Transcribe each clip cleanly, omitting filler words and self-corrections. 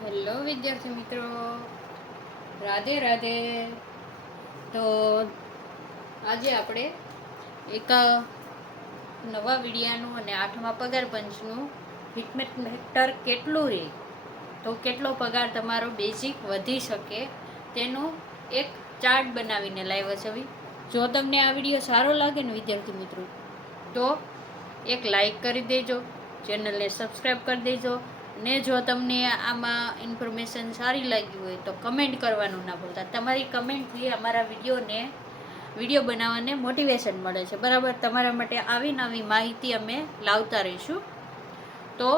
Hello વિદ્યાર્થી મિત્રો, રાધે રાધે. તો આજે આપણે એક નવા વિડિયાનું અને 8મા પગાર પંચનું ફિટમેન્ટ ફેક્ટર કેટલું રહે તો કેટલો પગાર તમારો બેઝિક વધી શકે તેનું એક ચાર્ટ બનાવીને લાવ્યા છે. જો તમને આ વિડીયો સારો લાગે ને વિદ્યાર્થી મિત્રો, તો એક લાઈક કરી દેજો, ચેનલને સબસ્ક્રાઈબ કરી દેજો, ને જો તમને આમાં ઇન્ફોર્મેશન સારી લાગી હોય તો કમેન્ટ કરવાનું ના ભૂલતા. તમારી કમેન્ટથી અમારા વિડીયો બનાવવાને મોટિવેશન મળે છે. બરાબર, તમારા માટે આવી નવી માહિતી અમે લાવતા રહીશું. તો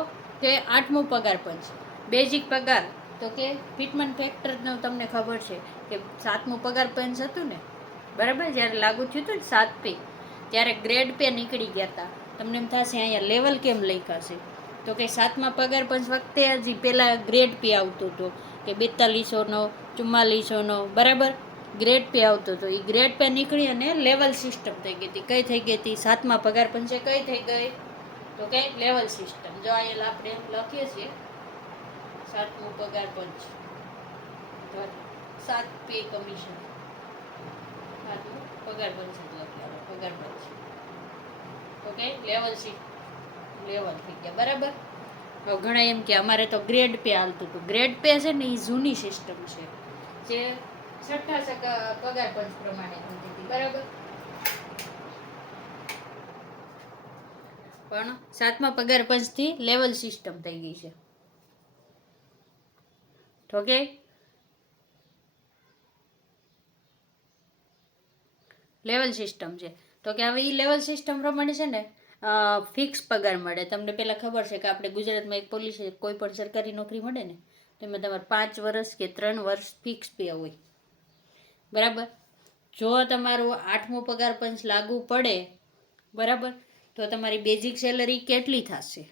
કે 8મો પગાર પંચ બેઝિક પગાર, તો કે ફિટમેન્ટ ફેક્ટરનું તમને ખબર છે કે 7મું પગાર પંચ હતું ને, બરાબર, જ્યારે લાગુ થયું હતું ને 7P, ત્યારે ગ્રેડ પે નીકળી ગયા હતા. તમને એમ થશે અહીંયા લેવલ કેમ લખ્યા છે, તો કે 7મા પગાર પંચ વખતે હજી પહેલાં ગ્રેડ પે આવતો હતો કે 4200નો 4400નો, બરાબર, ગ્રેડ પે આવતો હતો. એ ગ્રેડ પે નીકળી અને લેવલ સિસ્ટમ થઈ ગઈ હતી. કઈ થઈ ગઈ હતી? 7મા પગાર પંચે કઈ થઈ ગઈ? તો કે લેવલ સિસ્ટમ. જો અહીંયા આપણે લખીએ છીએ 7મું પગાર પંચ, 7 પે કમિશન, 7મું પગાર પંચ લખ્યા પગાર પંચ, તો કે લેવલ થઈ ગયા. બરાબર. ઘણા એમ કે અમારે તો ગ્રેડ પે હાલતું હતું. ગ્રેડ પે છે ને એ જૂની સિસ્ટમ છે, જે 6ઠા પગાર પંચ પ્રમાણે થતી હતી. બરાબર, પણ 7મા પગાર પંચથી લેવલ સિસ્ટમ થઈ ગઈ છે. ઓકે, લેવલ સિસ્ટમ છે. તો કે હવે એ લેવલ સિસ્ટમ પ્રમાણે છે ને ફિક્સ પગાર મળે. તમને પહેલાં ખબર છે કે આપણે ગુજરાતમાં એક પોલિસી, કોઈ પણ સરકારી નોકરી મળે ને તો એમાં તમારે 5 વર્ષ કે 3 વર્ષ ફિક્સ પે હોય. બરાબર. જો તમારું 8મો પગાર પંચ લાગુ પડે, બરાબર, તો તમારી બેઝિક સેલરી કેટલી થશે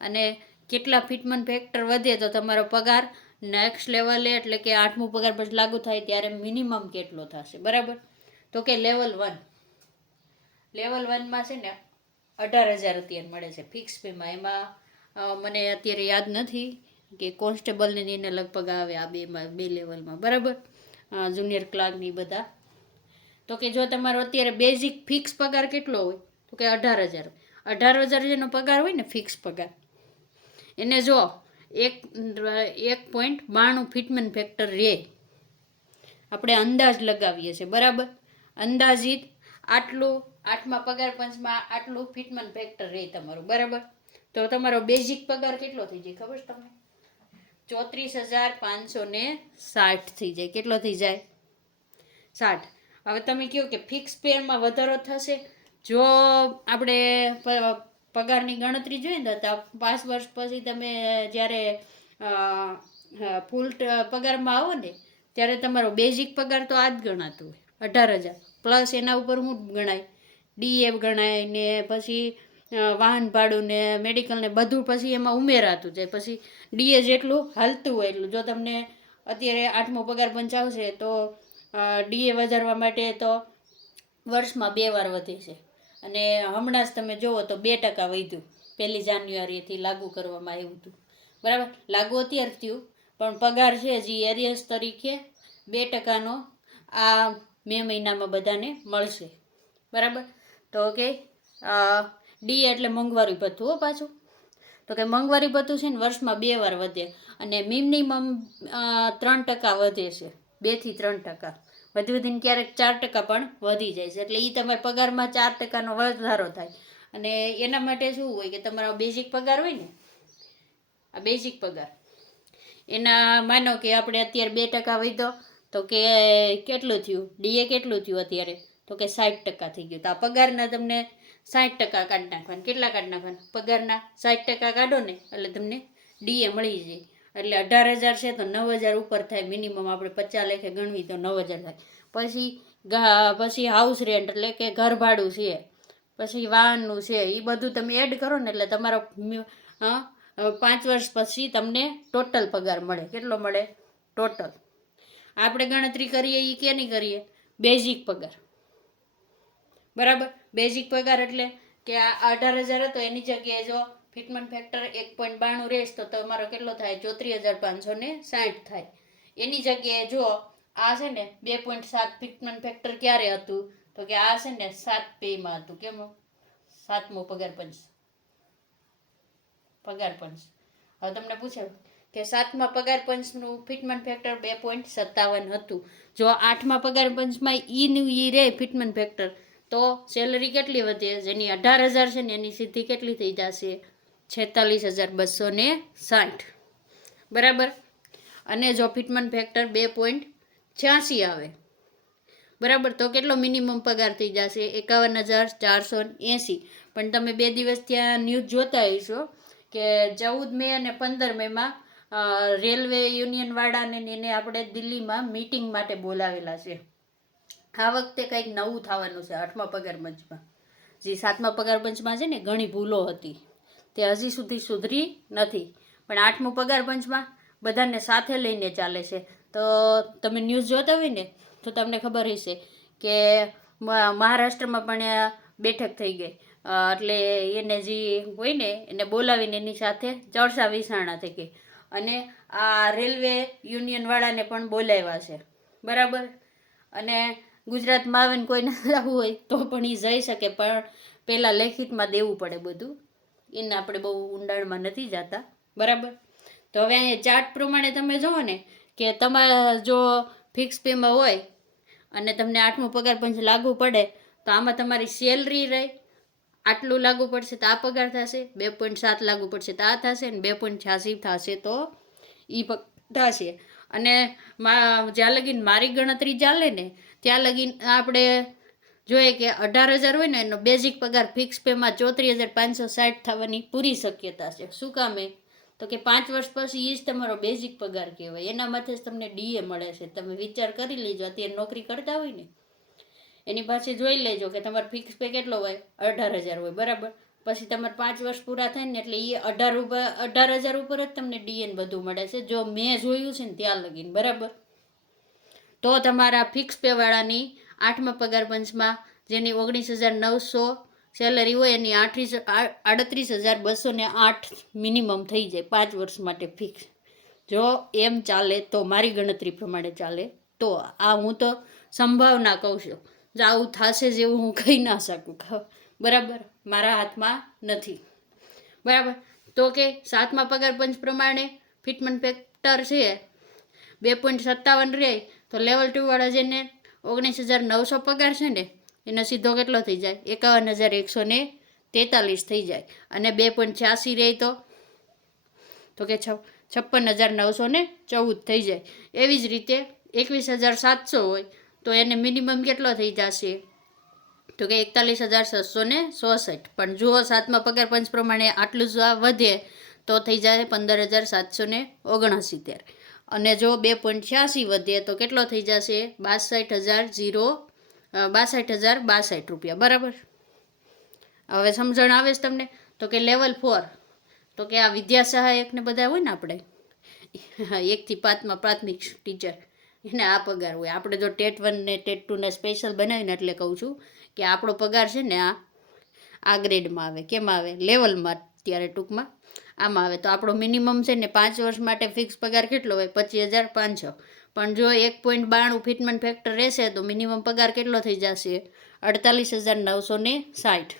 અને કેટલા ફિટમેન્ટ ફેક્ટર વધે તો તમારો પગાર નેક્સ્ટ લેવલે, એટલે કે 8મું પગાર પંચ લાગુ થાય ત્યારે મિનિમમ કેટલો થશે. બરાબર. તો કે લેવલ 1માં છે ને 18,000 અત્યારે મળે છે ફિક્સ પેમાં. એમાં મને અત્યારે યાદ નથી કે કોન્સ્ટેબલને એને લગભગ આવે આ બે લેવલમાં. બરાબર, જુનિયર ક્લાર્કની બધા. તો કે જો તમારો અત્યારે બેઝિક ફિક્સ પગાર કેટલો હોય, તો કે 18,000 જેનો પગાર હોય ને ફિક્સ પગાર, એને જો 1.92 ફિટમેન્ટ ફેક્ટર રહે, આપણે અંદાજ લગાવીએ છીએ. બરાબર, અંદાજિત આટલું 8મા પગાર પંચમાં આટલું ફિટમેન્ટ ફેક્ટર રહે તમારું. બરાબર, તો તમારો બેઝિક પગાર કેટલો થઈ જાય ખબર છે તમને? 34,560 થઈ જાય. કેટલો થઈ જાય? 60. હવે તમે કહો કે ફિક્સ પેમાં વધારો થશે. જો આપણે પગારની ગણતરી જોઈએ ને તો 5 વર્ષ પછી તમે જ્યારે ફૂલ પગારમાં આવો ને ત્યારે તમારો બેઝિક પગાર તો આ જ ગણાતું હોય, 18,000 પ્લસ એના ઉપર શું ગણાય? ડીએ ગણાય ને, પછી વાહન ભાડું ને મેડિકલ ને બધું પછી એમાં ઉમેરાતું જાય. પછી ડીએ જેટલું હાલતું હોય એટલું. જો તમને અત્યારે 8મો પગાર પંચ આવશે તો ડીએ વધારવા માટે તો વર્ષમાં 2 વાર વધે છે. અને હમણાં જ તમે જુઓ તો 2% વધ્યું, 1 જાન્યુઆરીથી લાગુ કરવામાં આવ્યું હતું. બરાબર, લાગુ અત્યારે થયું, પણ પગાર છે જે એરિયસ તરીકે 2%નો આ મે મહિનામાં બધાને મળશે. બરાબર. તો કે ડી એટલે મોંઘવારી ભથ્થું હો પાછું. તો કે મોંઘવારી ભથ્થું છે ને વર્ષમાં 2 વાર વધે અને મિનિમમ 3% વધે છે. 2 થી 3% વધીને ક્યારેક 4% પણ વધી જાય છે. એટલે એ તમારા પગારમાં 4%નો વધારો થાય. અને એના માટે શું હોય કે તમારો બેઝિક પગાર હોય ને, આ બેઝિક પગાર એના માનો કે આપણે અત્યારે 2% વધ્યો તો કે કેટલું થયું? ડીએ કેટલું થયું અત્યારે? તો કે 60% થઈ ગયું. તો આ પગારના તમને 60% કાઢી નાખવાના. કેટલા કાઢી નાખવાના? પગારના 60% કાઢો ને એટલે તમને ડીએ મળી જાય. એટલે 18,000 છે તો 9,000 ઉપર થાય મિનિમમ. આપણે 50 લેખે ગણવી તો 9,000 થાય. પછી હાઉસ રેન્ટ એટલે કે ઘર ભાડું છે, પછી વાહનનું છે, એ બધું તમે એડ કરો ને એટલે તમારો 5 વર્ષ પછી તમને ટોટલ પગાર મળે. કેટલો મળે? ટોટલ. આપણે ગણતરી કરીએ એ કેની કરીએ? બેઝિક પગાર. બરાબર, બેઝિક પગાર એટલે કે આ 18,000 હતો એની જગ્યાએ જો ફિટમેન્ટ ફેક્ટર 1.92 રહેશ તો તમારો કેટલો થાય? 34,560 થાય. એની જગ્યાએ જો આ છે ને 2.7 ફિટમેન્ટ ફેક્ટર ક્યારે હતું? તો કે આ છે ને 7 પેમાં હતું. કેમ? 7મો પગાર પંચ. હવે તમને પૂછે કે 7મા પગાર પંચનું ફિટમેન્ટ ફેક્ટર 2.57 હતું. જો 8મા પગાર પંચમાં ઈનું ઈ રે ફિટમેન્ટ ફેક્ટર તો સેલરી કેટલી વધે? જેની 18,000 છે ને એની સીધી કેટલી થઈ જશે? 46,260. બરાબર. અને જો ફિટમેન્ટ ફેક્ટર 2.86 આવે બરાબર તો કેટલો મિનિમમ પગાર થઈ જશે? 51,480. પણ તમે 2 દિવસ ત્યાં ન્યૂઝ જોતા હશો કે 14 મે અને 15 મેમાં રેલવે યુનિયનવાળાને એને આપણે દિલ્હીમાં મીટિંગ માટે બોલાવેલા છે. આ વખતે કંઈક નવું થવાનું છે 8મા પગાર પંચમાં. જે 7મા પગાર પંચમાં છે ને ઘણી ભૂલો હતી તે હજી સુધી સુધરી નથી. પણ 8મું પગાર પંચમાં બધાને સાથે લઈને ચાલે છે. તો તમે ન્યૂઝ જોતા હોય ને તો તમને ખબર હશે કે મહારાષ્ટ્રમાં પણ બેઠક થઈ ગઈ. એટલે એને જે હોય ને એને બોલાવીને એની સાથે ચર્ચા વિચારણા થઈ ગઈ. અને આ રેલવે યુનિયનવાળાને પણ બોલાવ્યા છે. બરાબર. અને ગુજરાતમાં આવીને કોઈને જવું હોય તો પણ એ જઈ શકે, પણ પહેલાં લેખિતમાં દેવું પડે બધું. એને આપણે બહુ ઊંડાણમાં નથી જતા. બરાબર. તો હવે અહીંયા ચાર્ટ પ્રમાણે તમે જુઓ ને કે તમારા જો ફિક્સ પેમાં હોય અને તમને 8મો પગાર પંચ લાગુ પડે તો આમાં તમારી સેલરી રહે આટલું લાગુ પડશે તો આ પગાર થશે, 2.7 લાગુ પડશે તો આ થશે, ને 2.86 થશે તો એ થશે. અને જ્યાં લગીન મારી ગણતરી ચાલે ને ત્યાં લગીન આપણે જોઈએ કે 18,000 હોય ને એનો બેઝિક પગાર ફિક્સ પેમાં 34,560 થવાની પૂરી શક્યતા છે. શું કામે? તો કે 5 વર્ષ પછી એ જ તમારો બેઝિક પગાર કહેવાય. એના માથે જ તમને ડીએ મળે છે. તમે વિચાર કરી લેજો. અત્યારે નોકરી કરતા હોય ને એની પાસે જોઈ લેજો કે તમારો ફિક્સ પે કેટલો હોય? 18,000 હોય. બરાબર. પછી તમારે 5 વર્ષ પૂરા થાય ને એટલે એ 18,000 ઉપર જ તમને ડીએન બધું મળે છે. જો મેં જોયું છે ને ત્યાં લગીને. બરાબર. તો તમારા ફિક્સ પે વાળાની 8મા પગાર પંચમાં જેની 19,900 સેલરી હોય એની 38,208 મિનિમમ થઈ જાય 5 વર્ષ માટે ફિક્સ. જો એમ ચાલે તો મારી ગણતરી પ્રમાણે ચાલે તો આ હું તો સંભાવના કહું છું. જો આવું થશે જેવું હું કહી ના શકું. બરાબર. મારા હાથમાં નથી. બરાબર. તો કે 7મા પગાર પંચ પ્રમાણે ફિટમેન્ટ ફેક્ટર છે 2.57 રહે તો લેવલ 2 વાળા જેને 19,900 પગાર છે ને એનો સીધો કેટલો થઈ જાય? 51,143 થઈ જાય. અને 2.86 રહે તો કે 56,914 થઈ જાય. એવી જ રીતે 21,700 હોય તો એને મિનિમમ કેટલો થઈ જશે? તો કે 41,666. પણ જો 7મા પગાર પંચ પ્રમાણે આટલું જ વધે તો થઈ જાય 15,769. અને જો 2.86 વધે તો કેટલો થઈ જશે? 62,062 રૂપિયા. બરાબર. હવે સમજણ આવે છે તમને? તો કે લેવલ 4 તો કે આ વિદ્યા સહાયકને બધા હોય ને આપણે 1 થી 5માં પ્રાથમિક ટીચર એને આ પગાર હોય. આપણે જો ટેટ 1 ને ટેટ 2 ને સ્પેશિયલ બનાવીને એટલે કહું છું કે આપણો પગાર છે ને આ ગ્રેડમાં આવે. કેમ આવે? લેવલમાં અત્યારે ટૂંકમાં આમાં આવે. તો આપણો મિનિમમ છે ને 5 વર્ષ માટે ફિક્સ પગાર કેટલો હોય? 25,500. પણ જો 1.92 ફિટમેન્ટ ફેક્ટર રહેશે તો મિનિમમ પગાર કેટલો થઈ જશે? 48,960.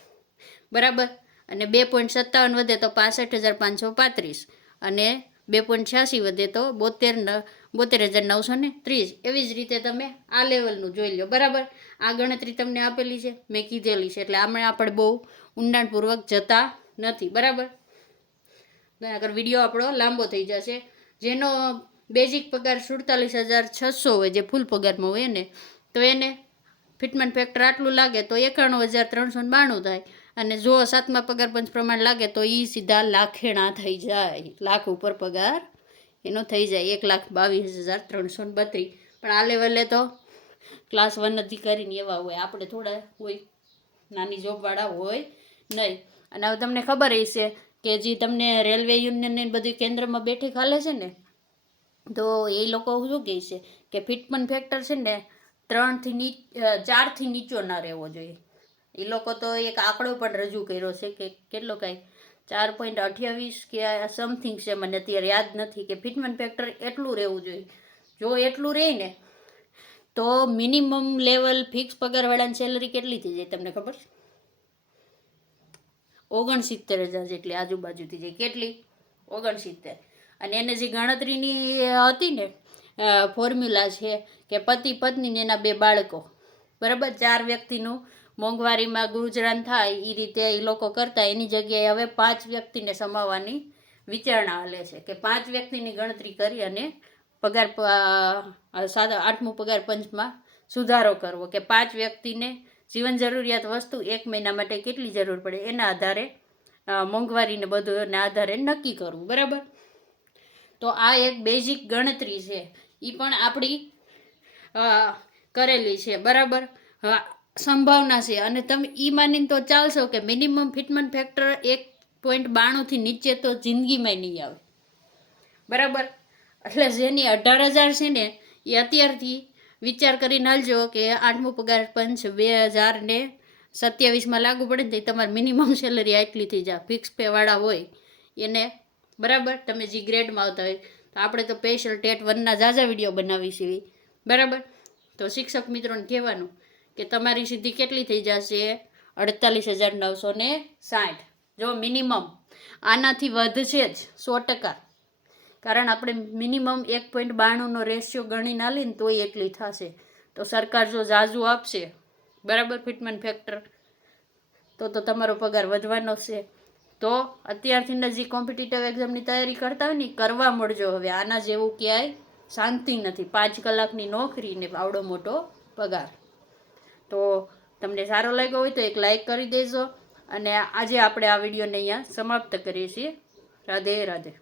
બરાબર. અને 2.57 વધે તો 65,535. અને 2.86 વધે તો 72,930. એવી જ રીતે તમે આ લેવલનું જોઈ લો. બરાબર. આ ગણતરી તમને આપેલી છે, મેં કીધેલી છે. એટલે આમાં આપણે બહુ ઊંડાણપૂર્વક જતા નથી. બરાબર. આગળ વિડીયો આપણો લાંબો થઈ જશે. જેનો બેઝિક પગાર 47,600 હોય જે ફૂલ પગારમાં હોય ને તો એને ફિટમેન્ટ ફેક્ટર આટલું લાગે તો 91,392 થાય. અને જો 7મા પગાર પંચ પ્રમાણે લાગે તો એ સીધા લાખેણા થઈ જાય. લાખ ઉપર પગાર એનો થઈ જાય 1,22,332. પણ આ લેવલે તો ક્લાસ 1 અધિકારીને એવા હોય. આપણે થોડા હોય નાની જોબવાળા હોય નહીં. અને હવે તમને ખબર હશે કે જે તમને રેલવે યુનિયનને બધી કેન્દ્રમાં બેઠક હાલે છે ને તો એ લોકો શું કહે છે કે ફિટમેન્ટ ફેક્ટર છે ને 4 થી નીચો ના રહેવો જોઈએ. એ લોકો તો એક આંકડો પણ રજૂ કર્યો છે કે કેટલો કાંઈ 4.28 કે સમથિંગ છે, મને અત્યારે યાદ નથી, કે ફિટમેન્ટ ફેક્ટર એટલું રહેવું જોઈએ. જો એટલું રહે ને તો મિનિમમ લેવલ ફિક્સ પગારવાળાની સેલરી કેટલી થઈ જાય તમને ખબર છે? 69,000 જેટલી આજુબાજુથી જાય. કેટલી? 69. અને એને જે ગણતરીની હતી ને ફોર્મ્યુલા છે કે પતિ પત્ની ને એના 2 બાળકો, બરાબર, 4 વ્યક્તિનું મોંઘવારીમાં ગુજરાન થાય એ રીતે એ લોકો કરતા, એની જગ્યાએ હવે 5 વ્યક્તિને સમાવવાની વિચારણા હાલે છે કે 5 વ્યક્તિની ગણતરી કરી અને પગાર 8મું પગાર પંચમાં સુધારો કરવો, કે 5 વ્યક્તિને જીવન જરૂરિયાત વસ્તુ 1 મહિના માટે કેટલી જરૂર પડે એના આધારે મોંઘવારીને બધું એના આધારે નક્કી કરવું, બરાબર. તો આ એક બેઝિક ગણતરી છે, એ પણ આપણી કરેલી છે, બરાબર. સંભાવના છે, અને તમે એ માનીને તો ચાલશો કે મિનિમમ ફિટમેન્ટ ફેક્ટર 1.92થી નીચે તો જિંદગીમાં નહીં આવે, બરાબર. એટલે જેની 18,000 છે ને એ અત્યારથી વિચાર કરીને હાલજો કે 8મું પગાર પંચ 2027માં લાગુ પડે ને તો તમારે મિનિમમ સેલરી આટલી થઈ જાય. ફિક્સ પે વાળા હોય એને, બરાબર, તમે જે ગ્રેડમાં આવતા હોય તો આપણે તો સ્પેશિયલ ટેટ 1ના ઝાઝા વિડીયો બનાવી છીએ, બરાબર. તો શિક્ષક મિત્રોને કહેવાનું કે તમારી સીધી કેટલી થઈ જશે? 48,960. જો મિનિમમ આનાથી વધશે જ 100%, કારણ આપણે મિનિમમ 1.92નો રેશિયો ગણી ના લઈને તોય એટલી થશે. તો સરકાર જો ઝાઝું આપશે, બરાબર, ફિટમેન્ટ ફેક્ટર, તો તમારો પગાર વધવાનો છે. તો અત્યારથી નજીક કોમ્પિટિટિવ એક્ઝામની તૈયારી કરતા હોય ને કરવા મળજો. હવે આના જેવું ક્યાંય શાંતિ નથી. 5 કલાકની નોકરી ને આવડો મોટો પગાર. તો તમને સારો લાગ્યો હોય તો એક લાઈક કરી દેજો, અને આજે આપણે આ વિડીયોને અહીંયા સમાપ્ત કરીએ છીએ. રાધે રાધે.